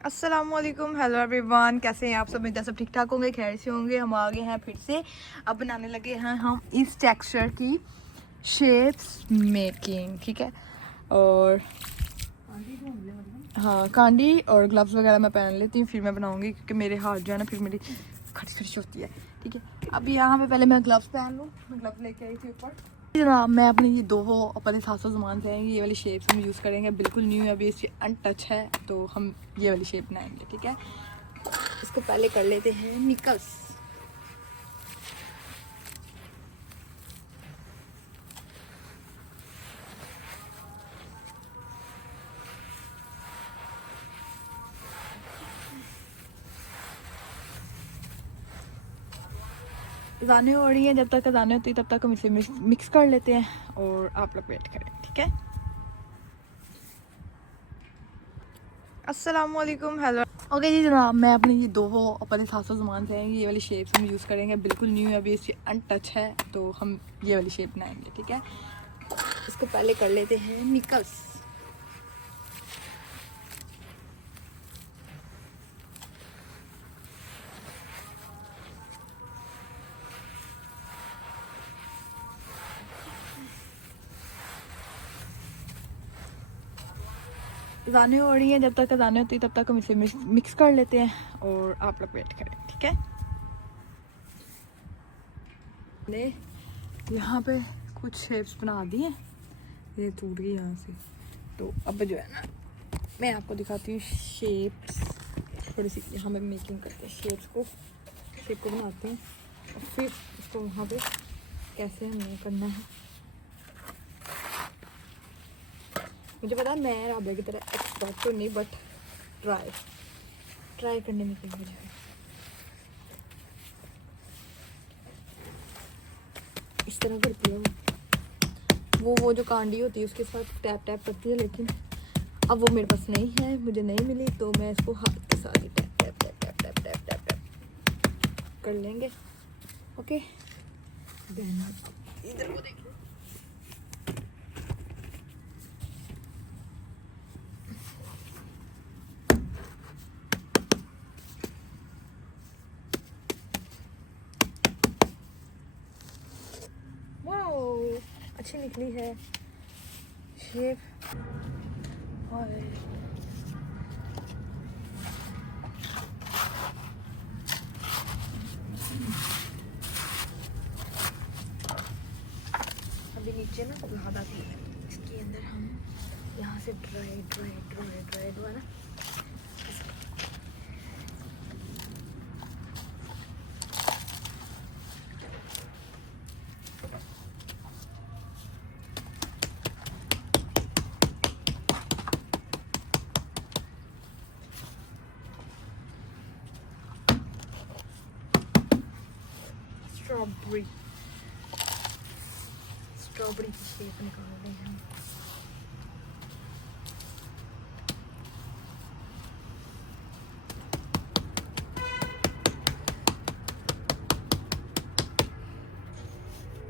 अस्सलामुअलैकुम, hello everyone. कैसे हैं आप सब? इधर सब ठीक ठाक होंगे, खैर से होंगे। हम आ गए हैं फिर से। अब बनाने लगे हैं हम इस टेक्सचर की शेप्स मेकिंग, ठीक है। और हाँ, कांडी और ग्लव्स वगैरह मैं पहन लेती हूँ, फिर मैं बनाऊँगी क्योंकि मेरे हाथ जो है ना फिर मेरी खर्च खर्च होती है, ठीक है। अब यहाँ पे पहले मैं ग्लव्स पहन लूँ। मैं ग्लव्स लेके आई थी ऊपर। जनाब, मैं अपने ये दो अपने साथ सामान से आएंगे। ये वाली शेप्स हम यूज़ करेंगे, बिल्कुल न्यू है, अभी इसकी अनटच है, तो हम ये वाली शेप बनाएंगे, ठीक है। इसको पहले कर लेते हैं मिक्स। अज़ानें हो रही हैं, जब तक अज़ानें होती है तब तक हम इसे मिक्स कर लेते हैं और आप लोग वेट करें, ठीक है। अस्सलामुअलैकुम, हेलो। ओके जी जनाब, मैं अपने ये दो अपने साथ सामान से आएंगे। ये वाली शेप्स हम यूज़ करेंगे, बिल्कुल न्यू है, अभी इसकी अनटच है, तो हम ये वाली शेप बनाएंगे, ठीक है। इसको पहले कर लेते हैं मिक्स। अज़ानें हो रही हैं, जब तक अज़ानें होती है तब तक हम इसे मिक्स कर लेते हैं और आप लोग वेट करें, ठीक है। यहाँ पे कुछ शेप्स बना दी हैं, ये टूट गई यहाँ से, तो अब जो है ना मैं आपको दिखाती हूँ शेप्स। थोड़ी सी यहाँ पे मेकिंग करते हैं, शेप को बनाते हैं और फिर इसको वहाँ पे कैसे हमें करना है। मुझे पता है मैं राबिया की तरह एक्सपर्ट तो नहीं, बट ट्राई करने में क्या मुझे इस तरह करती है वो जो कांडी होती है उसके साथ टैप टैप करती है, लेकिन अब वो मेरे पास नहीं है, मुझे नहीं मिली, तो मैं इसको हाथ के साथ ही tap tap tap tap tap tap tap tap कर लेंगे। ओके, इधर को देखिए। वाओ, अच्छी निकली है शेप। और अभी नीचे ना लाद आती है, इसके अंदर हम यहाँ से ड्राई ना स्ट्रॉबेरी की शेप निकाल रहे हैं।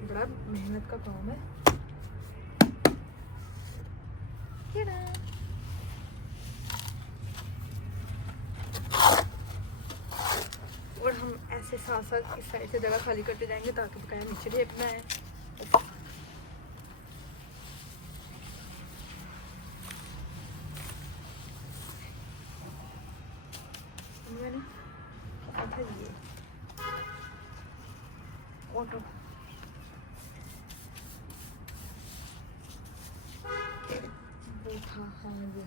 बड़ा मेहनत का काम है। और हम ऐसे साथ साथ इस साइड से जगह खाली करते जाएंगे ताकि बकाया नीचे शेप में आए। मैंने ये ऑटो वो था, हाँ ये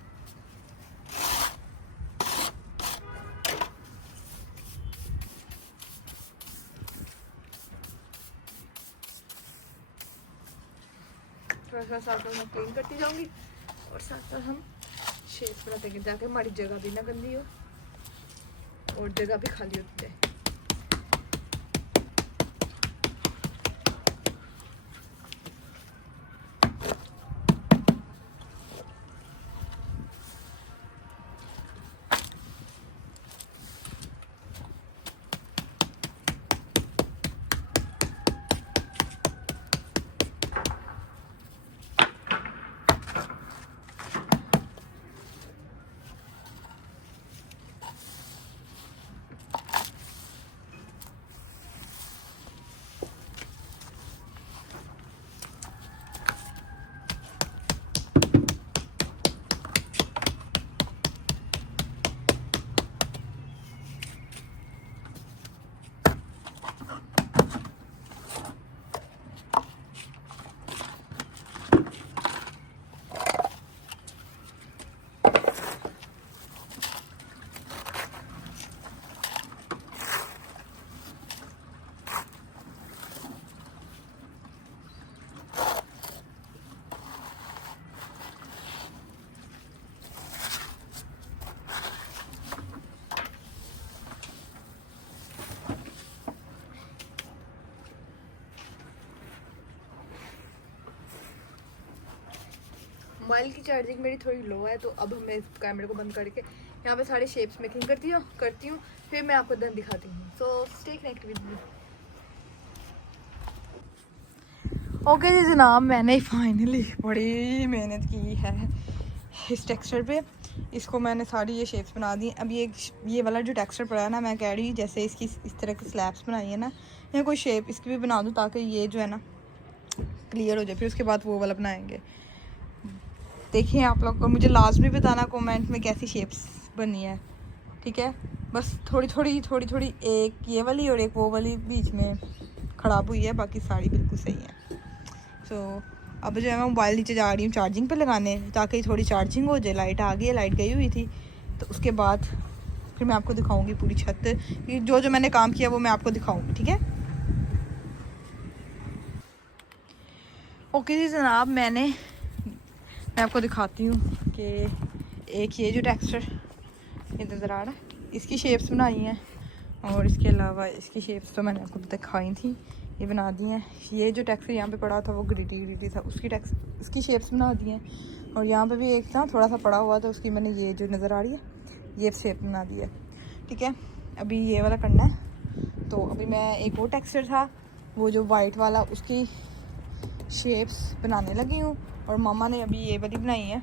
थोड़ा सा साथ साथ मैं क्लीन करती जाऊंगी और साथ साथ हम शेप बनाते हैं ताकि हमारी जगह भी ना गंदी हो और जगह भी खाली होती है। मोबाइल की चार्जिंग मेरी थोड़ी लो है, तो अब मैं इस कैमरे को बंद करके यहाँ पे सारे शेप्स मेकिंग करती हूँ, फिर मैं आपको देन दिखाती हूँ। So stay connect with me. Okay जी जनाब, मैंने फाइनली बड़ी मेहनत की है इस टेक्सचर पे। इसको मैंने सारी ये शेप्स बना दी। अब ये वाला जो टेक्सचर पड़ा है ना, मैं कह रही जैसे इसकी इस तरह की स्लैब्स बनाई है ना, या कोई शेप इसकी भी बना दूँ ताकि ये जो है ना क्लियर हो जाए। फिर उसके बाद वो वाला बनाएंगे। देखिए आप लोग को मुझे लाजमी बताना कमेंट में कैसी शेप्स बनी है, ठीक है। बस थोड़ी थोड़ी एक ये वाली और एक वो वाली बीच में ख़राब हुई है, बाकी साड़ी बिल्कुल सही है। तो अब जो है मैं मोबाइल नीचे जा रही हूँ चार्जिंग पे लगाने, ताकि थोड़ी चार्जिंग हो जाए। लाइट आ गई है, लाइट गई हुई थी, तो उसके बाद फिर मैं आपको दिखाऊंगी पूरी छत कि जो मैंने काम किया वो मैं आपको दिखाऊंगी, ठीक है। ओके जी जनाब, मैं आपको दिखाती हूँ कि एक ये जो टेक्सचर ये नज़र आ रहा है, इसकी शेप्स बनाई हैं, और इसके अलावा इसकी शेप्स तो मैंने आपको दिखाई थी, ये बना दी हैं। ये जो टेक्सचर यहाँ पे पड़ा था वो ग्रिटी था, इसकी शेप्स बना दी हैं। और यहाँ पे भी एक था थोड़ा सा पड़ा हुआ था, उसकी मैंने ये जो नज़र आ रही है ये शेप बना दी है, ठीक है। अभी ये वाला करना है। तो अभी मैं एक और टेक्सचर था वो जो वाइट वाला, उसकी शेप्स बनाने लगी हूँ। और मामा ने अभी ये वाली बनाई है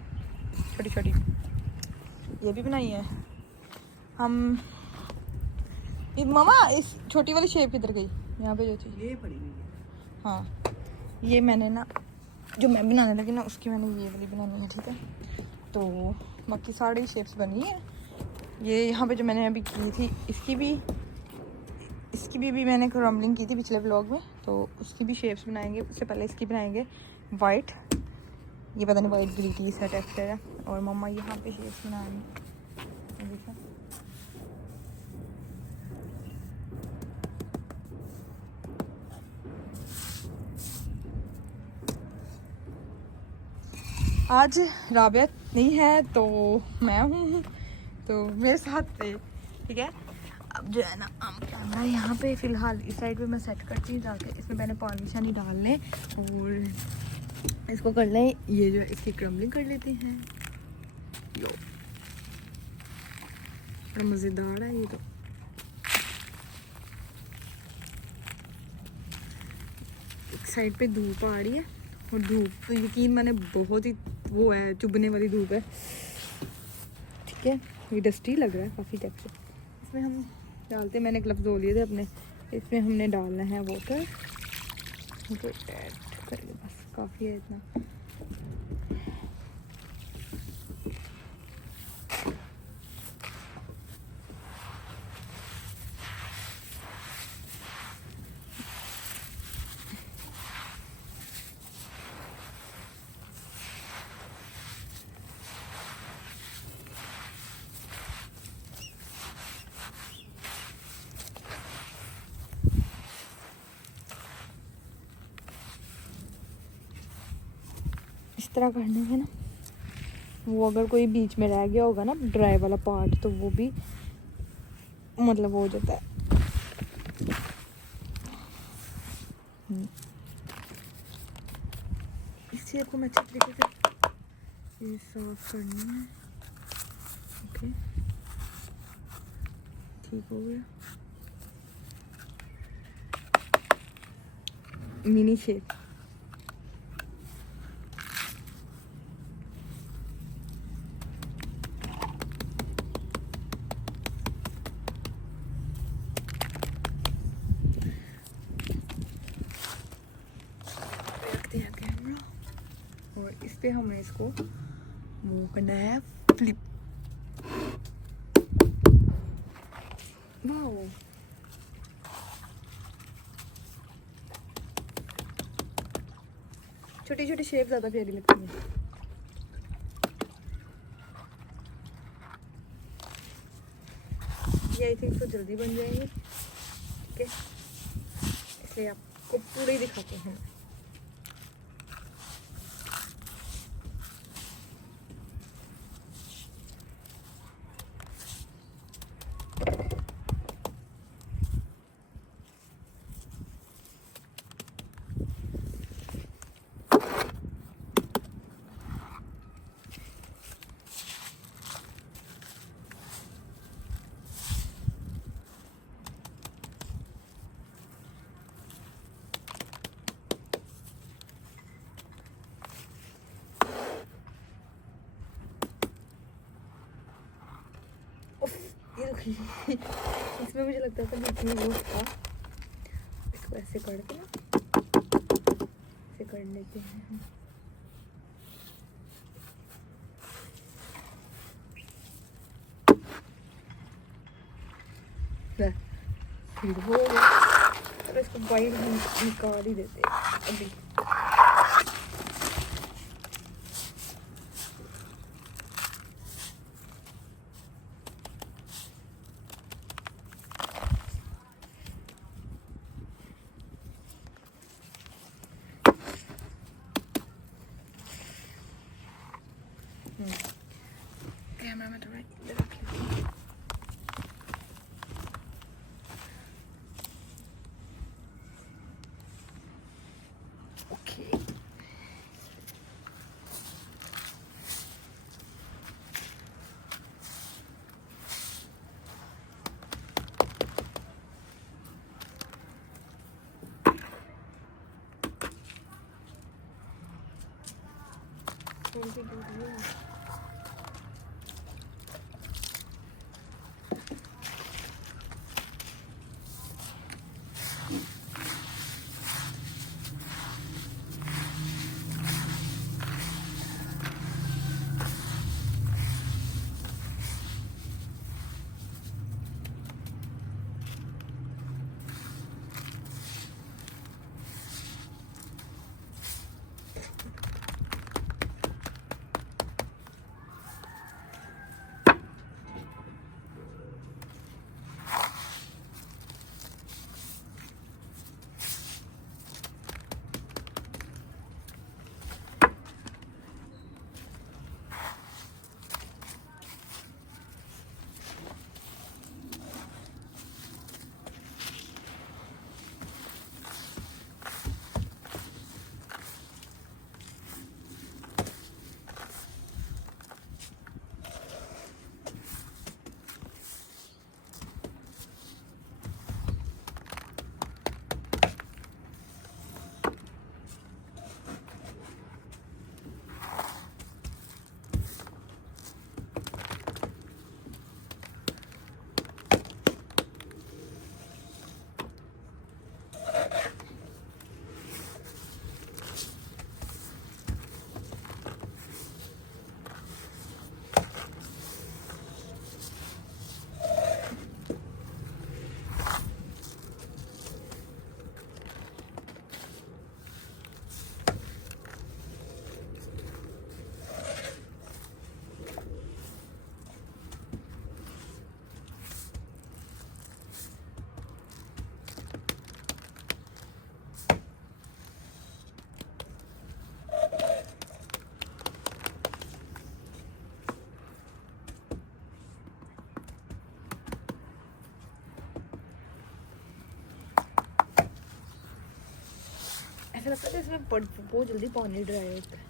छोटी, ये भी बनाई है। हम मामा इस छोटी वाली शेप किधर गई? यहाँ पे जो थी ये पड़ी हुई है। हाँ, ये मैंने ना जो मैं बनाने लगी ना उसकी मैंने ये वाली बनानी है, ठीक है। तो बाकी सारी शेप्स बनी है। ये यहाँ पे जो मैंने अभी की थी इसकी भी मैंने क्रम्बलिंग की थी पिछले व्लॉग में, तो उसकी भी शेप्स बनाएंगे। उससे पहले इसकी बनाएंगे वाइट, ये पता नहीं वाइट ग्रीटी सा टेक्सचर है। और मम्मा यहाँ पे शेप्स बनाएंगे, देखो। आज राबिया नहीं है तो मैं हूँ, तो मेरे साथ थे, ठीक है। अब जो है ना हम कैमरा यहाँ पे फ़िलहाल इस साइड पे मैं सेट करती हूँ, ताकि इसमें मैंने पानी शानी डाल लें और इसको कर लें। ये जो इसकी क्रम्बलिंग कर लेते हैं। लो, बड़ा मज़ेदार है ये तो। एक साइड पे धूप आ रही है, और धूप तो यकीन माने बहुत ही वो है, चुभने वाली धूप है, ठीक है। ये डस्टी लग रहा है काफ़ी टेक्सचर। इसमें हम डालते, मैंने ग्लव्स धो लिए थे अपने, इसमें हमने डालना है वाटर, करके बस काफ़ी है इतना। इस तरह करने में ना, वो अगर कोई बीच में रह गया होगा ना ड्राई वाला पार्ट, तो वो भी मतलब वो हो जाता है। इस चीज़ को मैं अच्छे तरीके से ये साफ करनी है, ओके, ठीक हो गया। मिनी शेप रखते हैं कैमरा, और इस पे हमने इसको मूव करना है फ्लिप। वाओ, छोटी छोटी शेप ज़्यादा प्यारी लगती है। ये आई थिंक तो जल्दी बन जाएंगे, ठीक है, इसलिए आपको पूरे ही दिखाते हैं। इसमें मुझे लगता था बीच में वो था, इसको ऐसे करके ना ऐसे कर लेते हैं। फिर हो गया, अब इसको वाइट निकाल ही देते हैं अभी। कैमरा में थोड़ा इधर रखिए। ओके थोड़ी सी दूर है। ऐसा लगता है इसमें बहुत जल्दी पानी ड्राई होता है।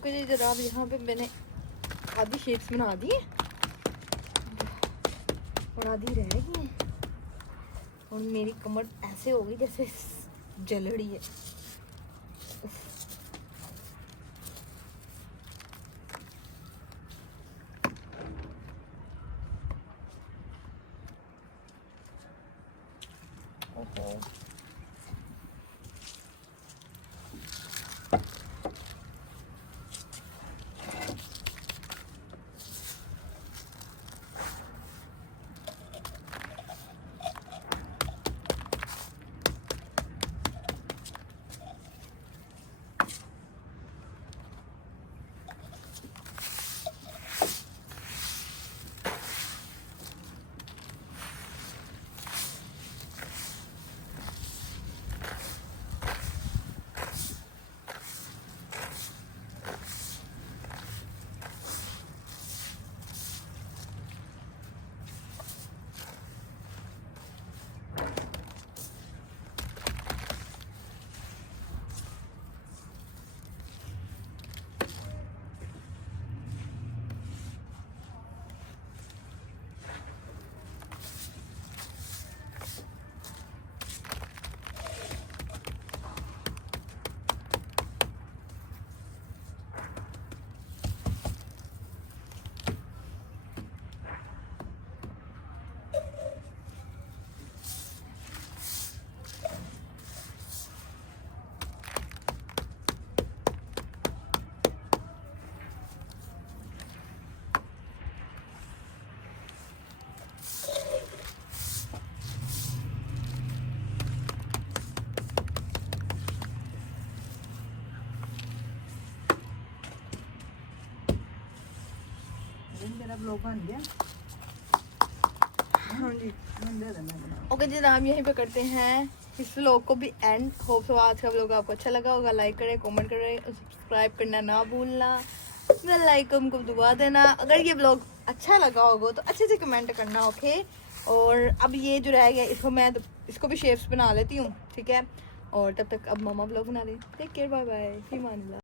ओके जी जनाब, यहाँ पे मैंने आधी शेप्स बना दी है और आधी रह गई है और मेरी कमर ऐसे होगी जैसे जल रही है। ओहो मेरा ब्लॉग बन गया। हाँ जी दे देना बना। ओके जी हम यहीं पे करते हैं इस व्लॉग को भी एंड। होप सो आज का व्लॉग आपको अच्छा लगा होगा। लाइक करें, कमेंट करें और सब्सक्राइब करना ना भूलना। बेल आइकन को दबा देना। अगर ये व्लॉग अच्छा लगा होगा तो अच्छे से कमेंट करना। ओके और अब ये जो रह गया इसको मैं इसको भी शेप्स बना लेती हूँ, ठीक है। और तब तक अब मामा व्लॉग बना रही। टेक केयर, बाय बाय, फी मान लो।